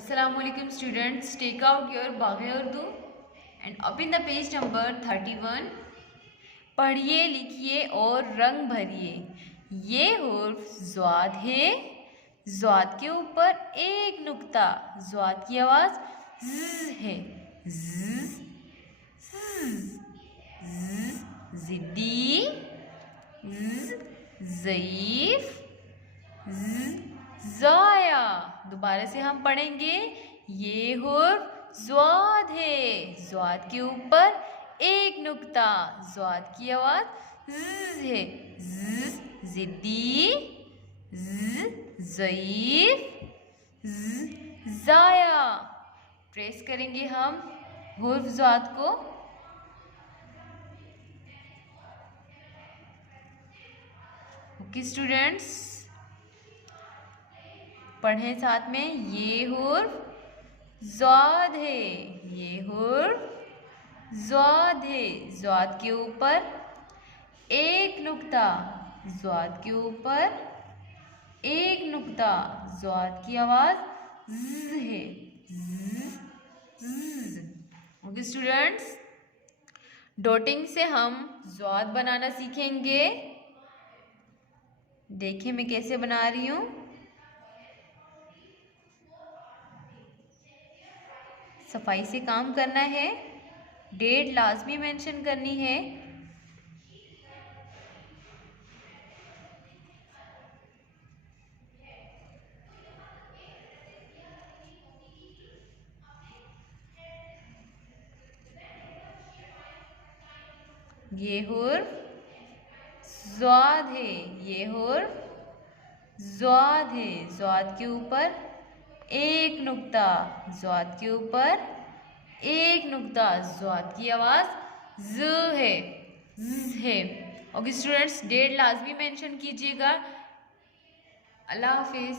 Assalamu alaikum students, take out your Baghe Urdu and open the page number 31. पढ़िए लिखिए और रंग भरिए। ये हुर्फ ज़्वाद है। ज़्वाद के ऊपर एक नुक्ता। ज़्वाद की आवाज़ ज़ है। ज़ ज़ ज़ ज़िद्दी ज़ ज़ईफ़ ज़ ज़ाया। दोबारा से हम पढ़ेंगे। ये हुर्फ ज़्वाद है। ज़्वाद के ऊपर एक नुक्ता। ज़्वाद की आवाज़ ज़ है। ज़ ज़िद्दी ज़ ज़ईफ़ ज़ ज़ाया। ट्रेस करेंगे हम हुर्फ ज़्वाद को। ओके स्टूडेंट्स, पढ़ें साथ में। ये हुर्फ ज़्वाद है। ये हुर्फ ज़्वाद है। ज़्वाद के ऊपर एक नुक्ता। ज़्वाद के ऊपर एक नुक्ता। ज़्वाद की आवाज़ ज़ है। ज़। ओके स्टूडेंट्स, डॉटिंग से हम ज़्वाद बनाना सीखेंगे। देखिए मैं कैसे बना रही हूँ। सफाई से काम करना है। डेट लाजमी मेंशन करनी है। ये हुर्फ ज़्वाद है। ये हुर्फ ज़्वाद है। ज़्वाद के ऊपर एक नुक्ता। ज़्वाद के ऊपर एक नुक्ता। ज़्वाद की आवाज़ ज़ है। ज़ है। ओके स्टूडेंट्स, डेट लाजमी मेंशन कीजिएगा। अल्लाह हाफिज़।